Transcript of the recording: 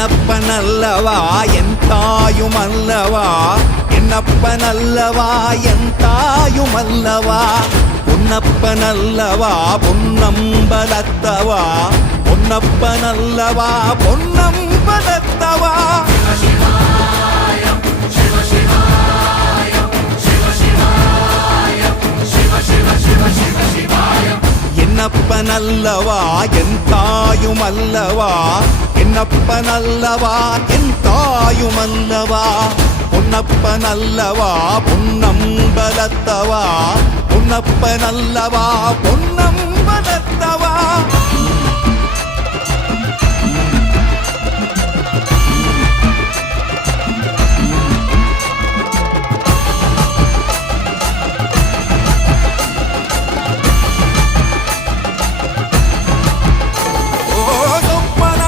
என்னப்பனல்லவா என் தாயுமல்லவா, என்னப்பனல்லவா என் தாயுமல்லவா, பொன்னப்பனல்லவா பொன்னம்பலத்தவா, பொன்னப்பனல்லவா பொன்னம்பலத்தவா. என்னப்பனல்லவா என் தாயுமல்லவா, என்னப்பனல்லவா என் தாயுமல்லவா, பொன்னப்பனல்லவா பொன்னம்பலத்தவா, பொன்னப்பனல்லவா பொன்னம்பலத்தவா.